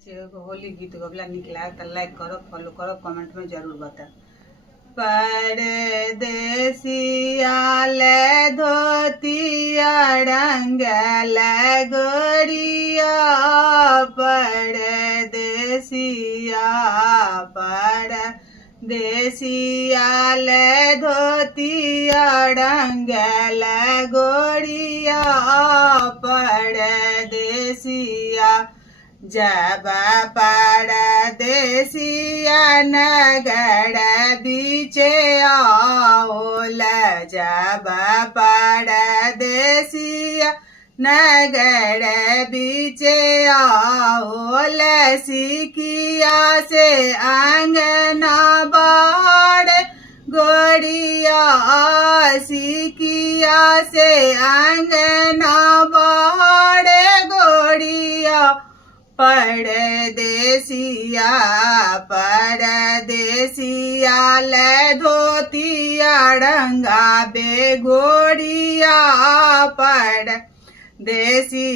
होली गीत गबला निकला तो लाइक करो, फॉलो करो, कमेंट में जरूर बताओ। परदेसिया ले धोतिया रंगल गोरिया, परदेसिया परदेसिया ले धोतिया रंगल गोरिया, परदेसिया जब परदेसिया नगर बीचे आओल, जब परदेसिया नगर बीचे आओल, सिकिया से अंगना बाड़ गोरिया, सिकिया से अंगना बाड़ गोरिया, परदेसिया परदेसिया ले धोतिया रंगा बे गोरिया, परदेसी